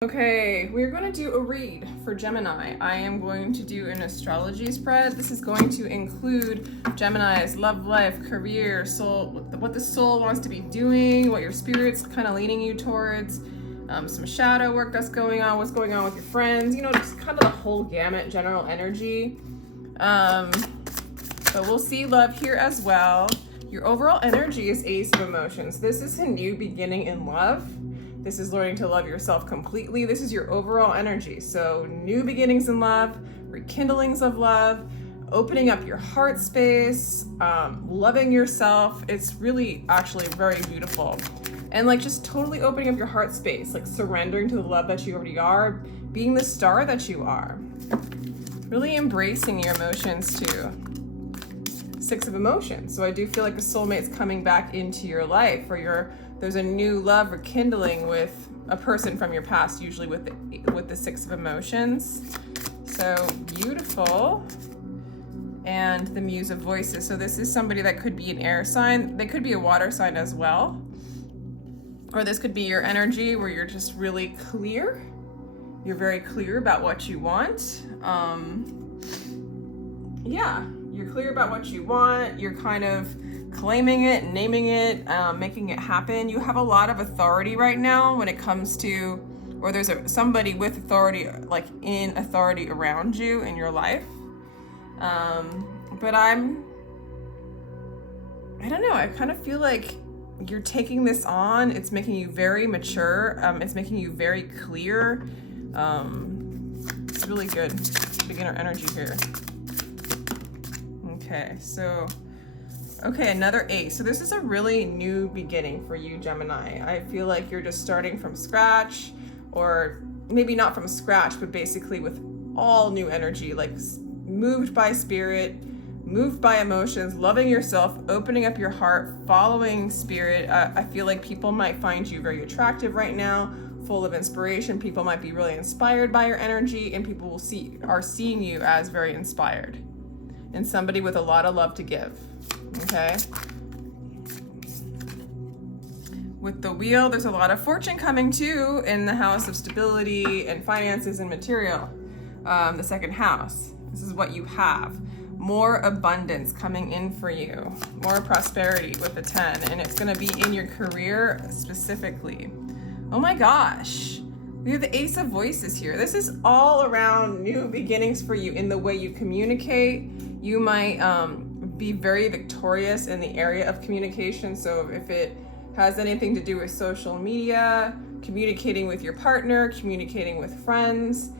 Okay, we're going to do a read for Gemini. I am going to do an astrology spread. This is going to include Gemini's love life, career, soul, what the soul wants to be doing, what your spirit's kind of leading you towards, some shadow work that's going on, what's going on with your friends, you know, just kind of the whole gamut, general energy. But we'll see love here as well. Your overall energy is Ace of Emotions. This is a new beginning in love. This is learning to love yourself completely. This is your overall energy. So new beginnings in love, rekindlings of love, opening up your heart space, loving yourself. It's really actually very beautiful. And like just totally opening up your heart space, like surrendering to the love that you already are, being the star that you are. Really embracing your emotions too. Six of Emotions. So I do feel like a soulmate's coming back into your life, or there's a new love rekindling with a person from your past, usually with the Six of Emotions. So beautiful. And the Muse of Voices. So this is somebody that could be an air sign. They could be a water sign as well. Or this could be your energy where you're just really clear. You're very clear about what you want. Yeah, you're clear about what you want. You're kind of claiming it, naming it, making it happen. You have a lot of authority right now when it comes to, or there's somebody with authority, like in authority around you in your life. But I don't know, I kind of feel like you're taking this on. It's making you very mature. It's making you very clear. It's really good beginner energy here. Okay, another Ace. So this is a really new beginning for you, Gemini. I feel like you're just starting from scratch, or maybe not from scratch, but basically with all new energy, like moved by spirit, moved by emotions, loving yourself, opening up your heart, following spirit. I feel like people might find you very attractive right now, full of inspiration. People might be really inspired by your energy, and people are seeing you as very inspired and somebody with a lot of love to give. Okay. With the Wheel, there's a lot of fortune coming too in the house of stability and finances and material. The second house. This is what you have. More abundance coming in for you. More prosperity with the 10. And it's going to be in your career specifically. Oh my gosh. We have the Ace of Voices here. This is all around new beginnings for you in the way you communicate. You might be very victorious in the area of communication. So if it has anything to do with social media, communicating with your partner, communicating with friends,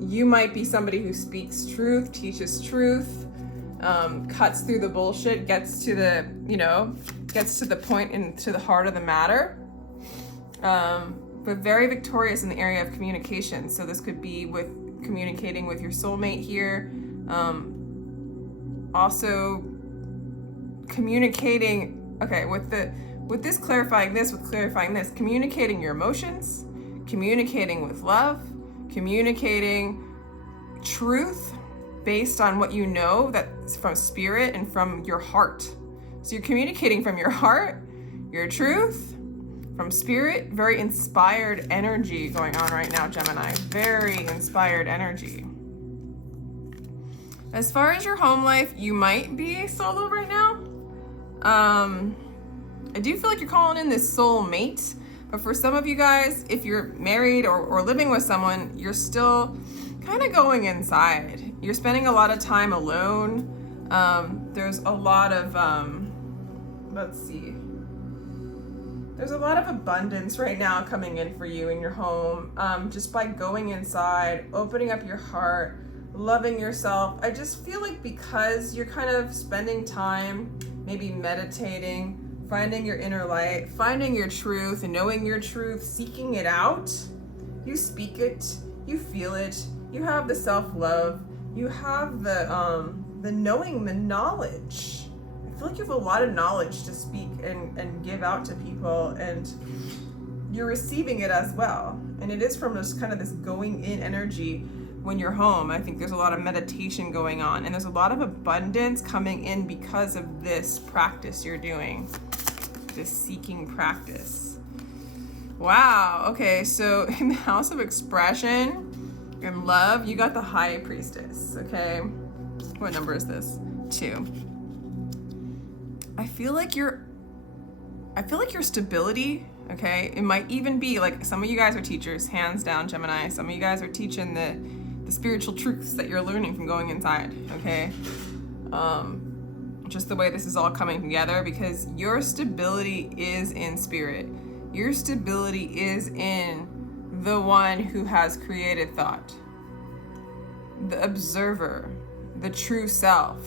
you might be somebody who speaks truth, teaches truth, cuts through the bullshit, gets to the point and to the heart of the matter. But very victorious in the area of communication. So this could be with communicating with your soulmate here. Also communicating, okay, with this clarifying this, communicating your emotions, communicating with love, communicating truth based on what you know that's from spirit and from your heart. So you're communicating from your heart, your truth, from spirit. Very inspired energy going on right now, Gemini. Very inspired energy. As far as your home life, you might be solo right now. I do feel like you're calling in this soul mate, but for some of you guys, if you're married or living with someone, you're still kind of going inside. You're spending a lot of time alone. There's a lot of, there's a lot of abundance right now coming in for you in your home, just by going inside, opening up your heart, loving yourself. I just feel like because you're kind of spending time, maybe meditating, finding your inner light, finding your truth and knowing your truth, seeking it out, you speak it, you feel it, you have the self-love, you have the knowing, the knowledge. I feel like you have a lot of knowledge to speak and give out to people, and you're receiving it as well. And it is from this kind of this going in energy. When you're home, I think there's a lot of meditation going on, and there's a lot of abundance coming in because of this practice you're doing, this seeking practice. Wow. Okay, so in the house of expression and love, you got the High Priestess. Okay, what number is this? 2. I feel like your stability. Okay, it might even be like some of you guys are teachers, hands down, Gemini. Some of you guys are teaching the spiritual truths that you're learning from going inside. Okay, just the way this is all coming together, because your stability is in spirit. Your stability is in the one who has created thought, the observer, the true self,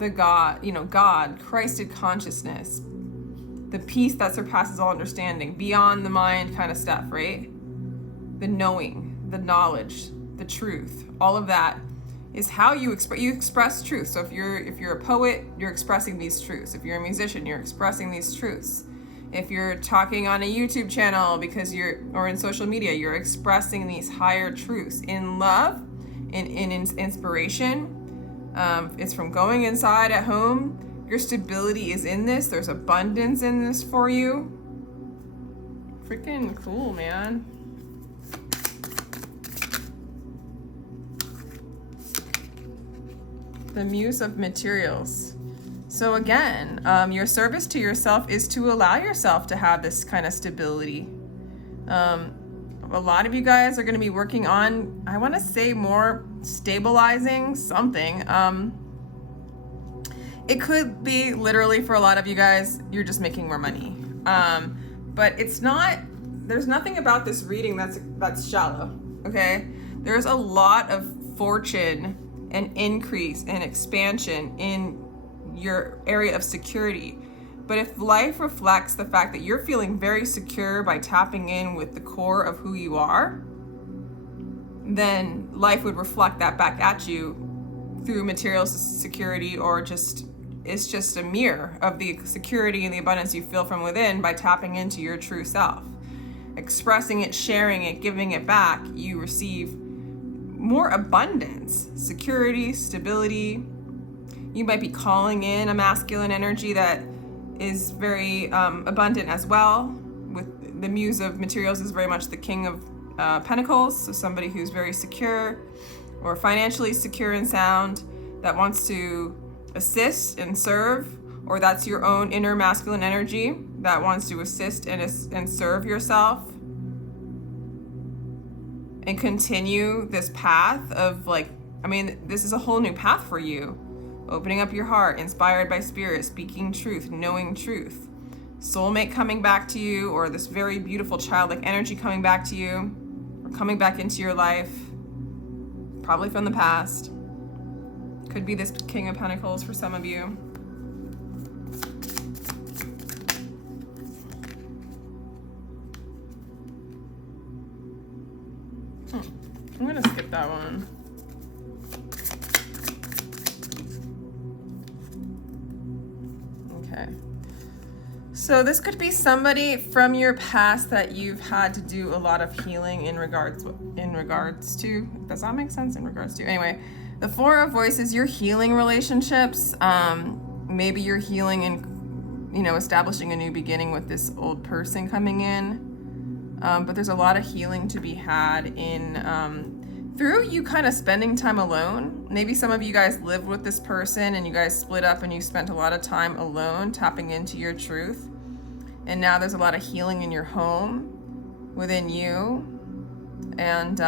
the God, God, Christed consciousness, the peace that surpasses all understanding, beyond the mind kind of stuff, right? The knowing, the knowledge, the truth, all of that is how you express truth. So if you're a poet, you're expressing these truths. If you're a musician, you're expressing these truths. If you're talking on a YouTube channel or in social media, you're expressing these higher truths in love, in inspiration. It's from going inside at home. Your stability is in this. There's abundance in this for you. Freaking cool, man. The Muse of Materials. So again, your service to yourself is to allow yourself to have this kind of stability. A lot of you guys are going to be working on, I want to say, more stabilizing something. It could be literally, for a lot of you guys, you're just making more money. But it's not, there's nothing about this reading that's shallow, okay? There's a lot of fortune and increase and expansion in your area of security. But if life reflects the fact that you're feeling very secure by tapping in with the core of who you are, then life would reflect that back at you through material security, or it's just a mirror of the security and the abundance you feel from within by tapping into your true self. Expressing it, sharing it, giving it back, you receive more abundance, security, stability. You might be calling in a masculine energy that is very abundant as well. With the Muse of Materials is very much the King of Pentacles, so somebody who's very secure or financially secure and sound, that wants to assist and serve, or that's your own inner masculine energy that wants to assist and serve yourself and continue this path of this is a whole new path for you. Opening up your heart, inspired by spirit, speaking truth, knowing truth. Soulmate coming back to you, or this very beautiful childlike energy coming back to you, or coming back into your life, probably from the past. Could be this King of Pentacles for some of you. I'm gonna skip that one. Okay. So this could be somebody from your past that you've had to do a lot of healing in regards to. Does that make sense? In regards to. Anyway, the Four of Voices, you're healing relationships. Maybe you're healing and, establishing a new beginning with this old person coming in. But there's a lot of healing to be had in through you kind of spending time alone. Maybe some of you guys lived with this person and you guys split up and you spent a lot of time alone tapping into your truth. And now there's a lot of healing in your home, within you. And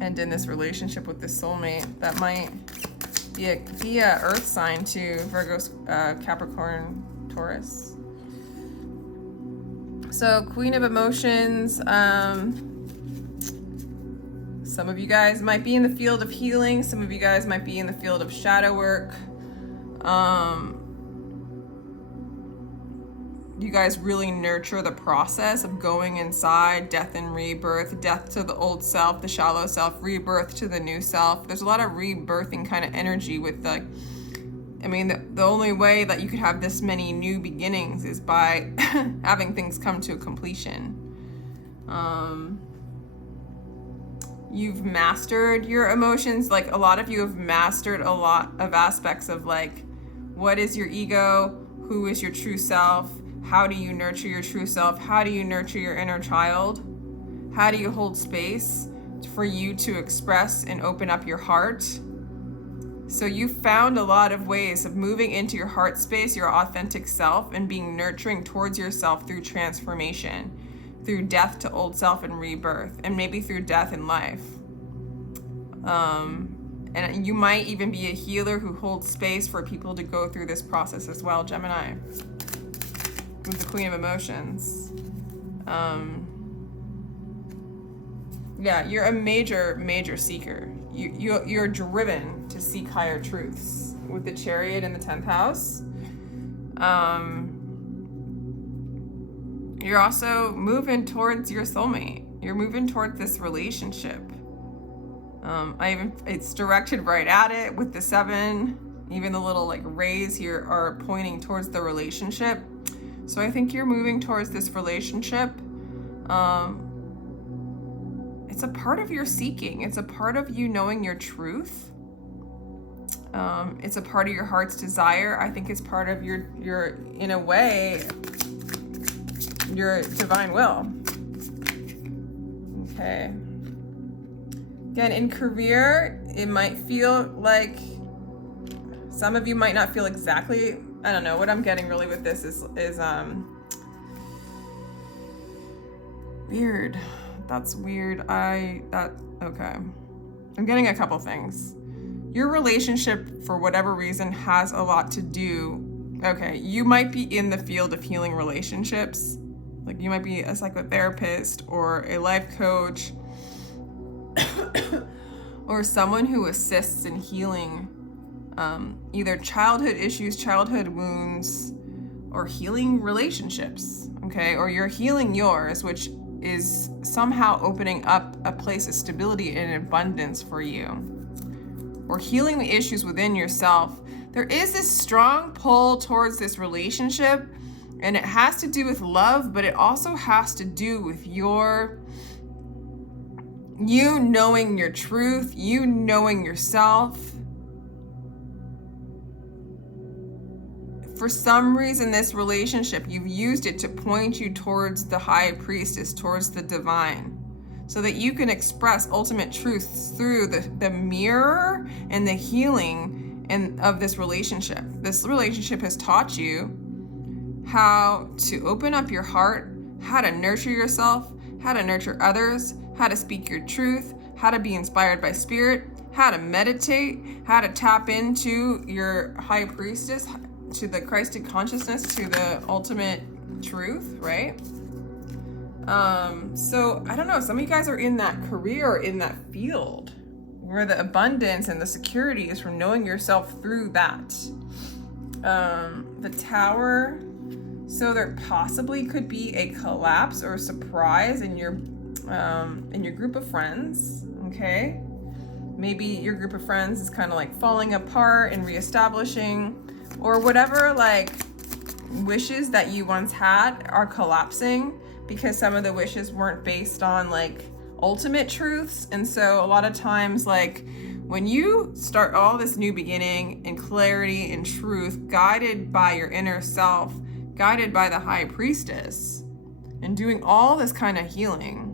in this relationship with this soulmate that might be a earth sign too, Virgo, Capricorn, Taurus. So Queen of Emotions, some of you guys might be in the field of healing. Some of you guys might be in the field of shadow work. You guys really nurture the process of going inside, death and rebirth, death to the old self, the shallow self, rebirth to the new self. There's a lot of rebirthing kind of energy with the only way that you could have this many new beginnings is by having things come to a completion. You've mastered your emotions. Like, a lot of you have mastered a lot of aspects of what is your ego? who is your true self? How do you nurture your true self? How do you nurture your inner child? How do you hold space for you to express and open up your heart? So you found a lot of ways of moving into your heart space, your authentic self, and being nurturing towards yourself through transformation, through death to old self and rebirth, and maybe through death in life. And you might even be a healer who holds space for people to go through this process as well, Gemini, with the Queen of Emotions. Yeah, you're a major seeker. You're driven to seek higher truths with the Chariot in the 10th house. You're also moving towards your soulmate. You're moving towards this relationship. It's directed right at it with the 7. Even the little like rays here are pointing towards the relationship. So I think you're moving towards this relationship. It's a part of your seeking. It's a part of you knowing your truth. It's a part of your heart's desire. I think it's part of your in a way, your divine will. Okay. Again, in career, it might feel like some of you might not feel exactly, I don't know, what I'm getting really with this is weird. That's weird. Okay. I'm getting a couple things. Your relationship, for whatever reason, has a lot to do. Okay, you might be in the field of healing relationships. Like you might be a psychotherapist or a life coach or someone who assists in healing either childhood issues, childhood wounds, or healing relationships. Okay, or you're healing yours, which is somehow opening up a place of stability and abundance for you. Or healing the issues within yourself. There is this strong pull towards this relationship, and it has to do with love, but it also has to do with you knowing your truth, you knowing yourself. For some reason, this relationship, you've used it to point you towards the high priestess, towards the divine, so that you can express ultimate truth through the mirror and the healing of this relationship. This relationship has taught you how to open up your heart, how to nurture yourself, how to nurture others, how to speak your truth, how to be inspired by spirit, how to meditate, how to tap into your high priestess, to the Christed consciousness, to the ultimate truth, right? So I don't know, some of you guys are in that career or in that field where the abundance and the security is from knowing yourself through that. The Tower, so there possibly could be a collapse or a surprise in your group of friends, okay? Maybe your group of friends is kind of like falling apart and reestablishing, or whatever like wishes that you once had are collapsing because some of the wishes weren't based on like ultimate truths. And so a lot of times, like when you start all this new beginning and clarity and truth, guided by your inner self, guided by the high priestess, and doing all this kind of healing,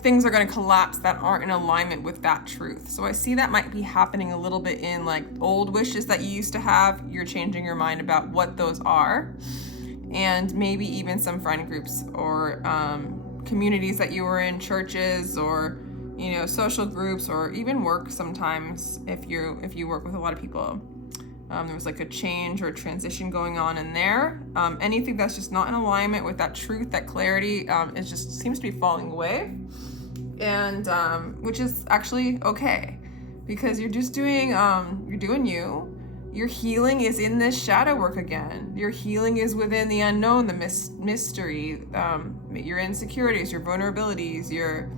things are going to collapse that aren't in alignment with that truth. So I see that might be happening a little bit in like old wishes that you used to have. You're changing your mind about what those are, and maybe even some friend groups or communities that you were in, churches or social groups, or even work sometimes if you work with a lot of people. There was like a change or a transition going on in there. Anything that's just not in alignment with that truth, that clarity, it just seems to be falling away. And which is actually okay, because you're just doing you. Your healing is in this shadow work again. Your healing is within the unknown, the mystery, your insecurities, your vulnerabilities, your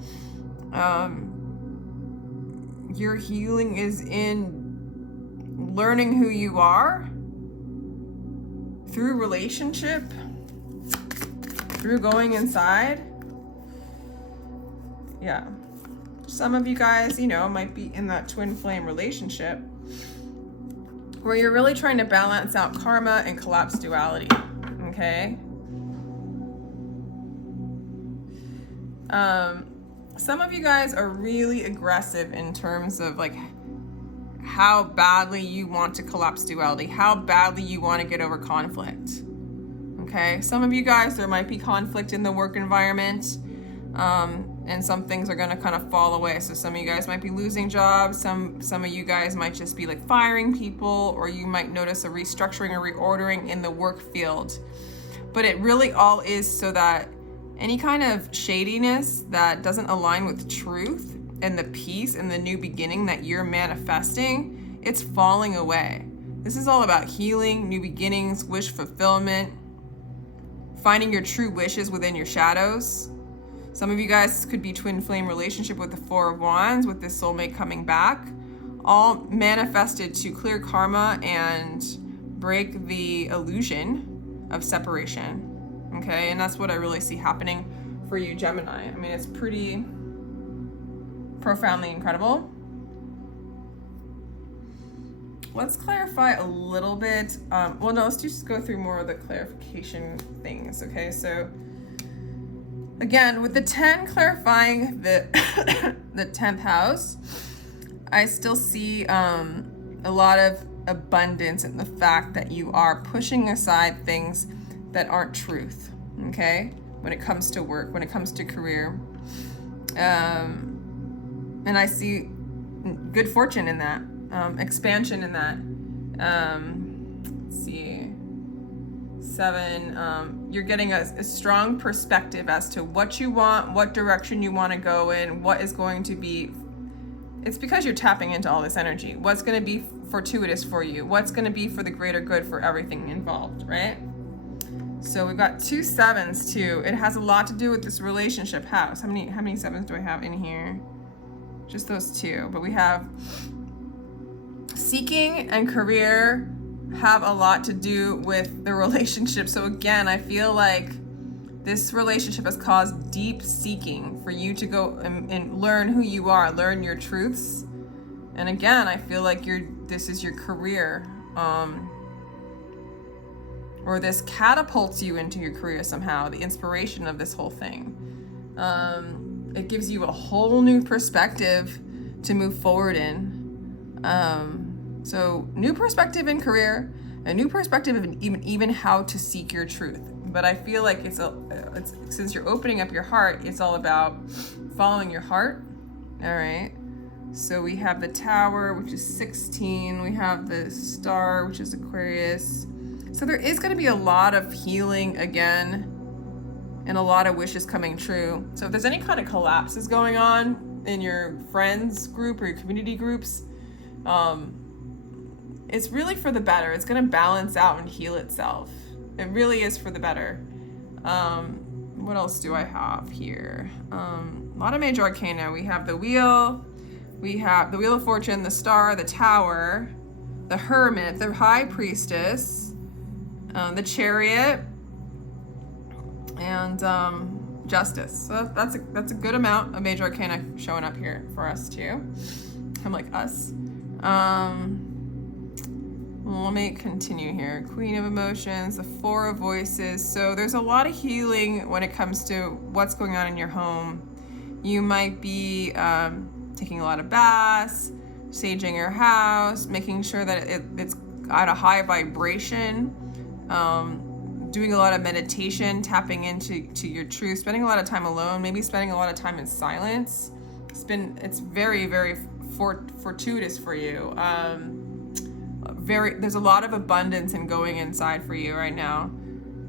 healing is in learning who you are through relationship, through going inside. Yeah. Some of you guys, might be in that twin flame relationship where you're really trying to balance out karma and collapse duality, okay? Some of you guys are really aggressive in terms of like how badly you want to collapse duality, how badly you want to get over conflict. Okay, some of you guys, there might be conflict in the work environment, and some things are going to kind of fall away. So some of you guys might be losing jobs, some of you guys might just be like firing people, or you might notice a restructuring or reordering in the work field. But it really all is so that any kind of shadiness that doesn't align with truth and the peace and the new beginning that you're manifesting, it's falling away. This is all about healing, new beginnings, wish fulfillment, finding your true wishes within your shadows. Some of you guys could be twin flame relationship with the Four of Wands, with this soulmate coming back, all manifested to clear karma and break the illusion of separation. Okay, and that's what I really see happening for you, Gemini. I mean, it's pretty profoundly incredible. Let's clarify a little bit. Let's just go through more of the clarification things, okay? So, again, with the 10 clarifying the the 10th house, I still see a lot of abundance in the fact that you are pushing aside things that aren't truth, okay? When it comes to work, when it comes to career. And I see good fortune in that, expansion in that. Let's see. 7, you're getting a strong perspective as to what you want, what direction you want to go in, what is going to be. It's because you're tapping into all this energy. What's going to be fortuitous for you? What's going to be for the greater good for everything involved, right? So we've got 2 7s too. It has a lot to do with this relationship house. How many 7s do I have in here? Just those 2. But we have seeking and career have a lot to do with the relationship. So again, I feel like this relationship has caused deep seeking for you to go and learn who you are, learn your truths. And again, I feel like this is your career. Or this catapults you into your career somehow, the inspiration of this whole thing. It gives you a whole new perspective to move forward in. So new perspective in career, a new perspective of even how to seek your truth. But I feel like it's since you're opening up your heart, it's all about following your heart. All right. So we have the Tower, which is 16. We have the Star, which is Aquarius. So there is going to be a lot of healing again and a lot of wishes coming true. So if there's any kind of collapses going on in your friends group or your community groups, it's really for the better. It's going to balance out and heal itself. It really is for the better. What else do I have here? A lot of major arcana. We have the Wheel. We have the Wheel of Fortune, the Star, the Tower, the Hermit, the High Priestess, the Chariot, and Justice. So that's a good amount of major arcana showing up here for us too. I'm like us. Let me continue here. Queen of Emotions, the Four of Voices. So there's a lot of healing when it comes to what's going on in your home. You might be taking a lot of baths, saging your house, making sure that it's at a high vibration, doing a lot of meditation, tapping into your truth, spending a lot of time alone, maybe spending a lot of time in silence. It's very, very fortuitous for you. There's a lot of abundance in going inside for you right now.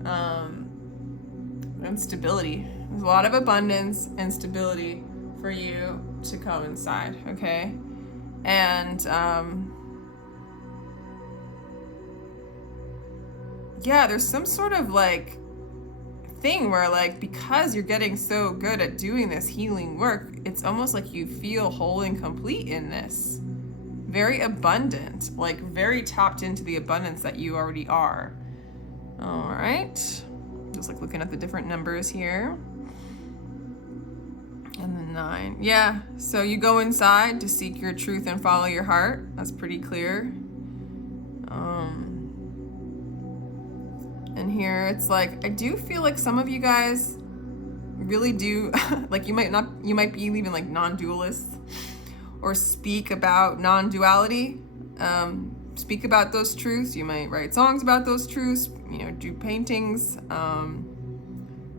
And stability. There's a lot of abundance and stability for you to come inside, okay? And there's some sort of like thing where like, because you're getting so good at doing this healing work, it's almost like you feel whole and complete in this. Very abundant, like very tapped into the abundance that you already are. All right, just like looking at the different numbers here. And the 9, yeah, so you go inside to seek your truth and follow your heart. That's pretty clear. here. It's like, I do feel like some of you guys really do, like you might be even like non-dualists, or speak about non-duality, speak about those truths. You might write songs about those truths, you know, do paintings.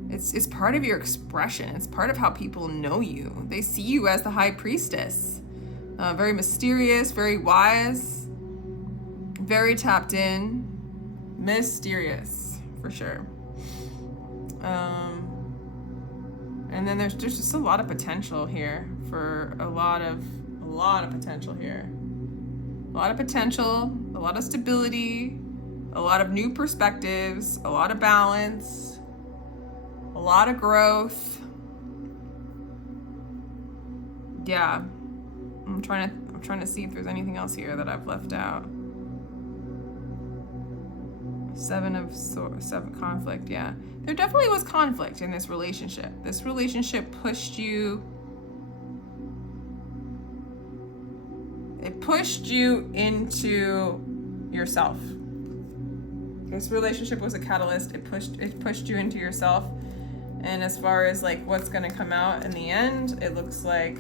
It's part of your expression. It's part of how people know you. They see you as the high priestess, very mysterious, very wise, very tapped in, mysterious for sure. And then there's just a lot of potential here for a lot of potential here. A lot of potential, a lot of stability, a lot of new perspectives, a lot of balance, a lot of growth. Yeah. I'm trying to see if there's anything else here that I've left out. Seven conflict, yeah. There definitely was conflict in this relationship. This relationship pushed you. It pushed you into yourself. This relationship was a catalyst. It pushed you into yourself. And as far as like what's gonna come out in the end, it looks like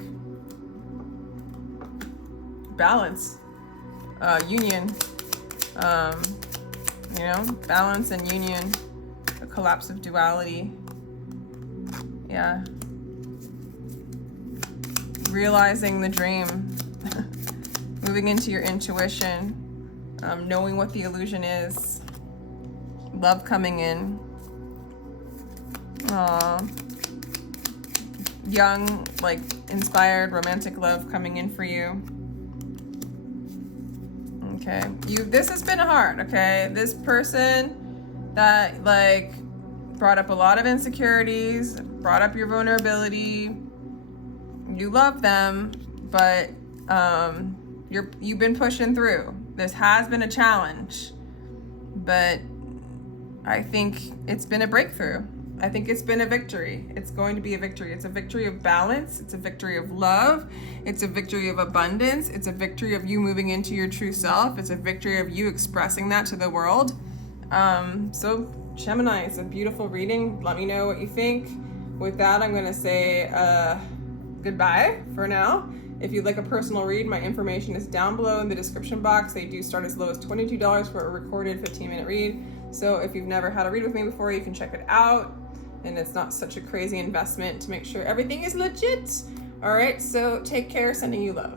balance, union, you know, balance and union, a collapse of duality. Yeah. Realizing the dream, moving into your intuition, knowing what the illusion is, love coming in. Young, like inspired, romantic love coming in for you. Okay, this has been hard, okay? This person that like brought up a lot of insecurities, brought up your vulnerability. You love them, but you've been pushing through. This has been a challenge, but I think it's been a breakthrough. I think it's been a victory. It's going to be a victory. It's a victory of balance. It's a victory of love. It's a victory of abundance. It's a victory of you moving into your true self. It's a victory of you expressing that to the world. So Gemini, it's a beautiful reading. Let me know what you think. With that, I'm going to say goodbye for now. If you'd like a personal read, my information is down below in the description box. They do start as low as $22 for a recorded 15-minute read. So if you've never had a read with me before, you can check it out. And it's not such a crazy investment to make sure everything is legit. All right, so take care, sending you love.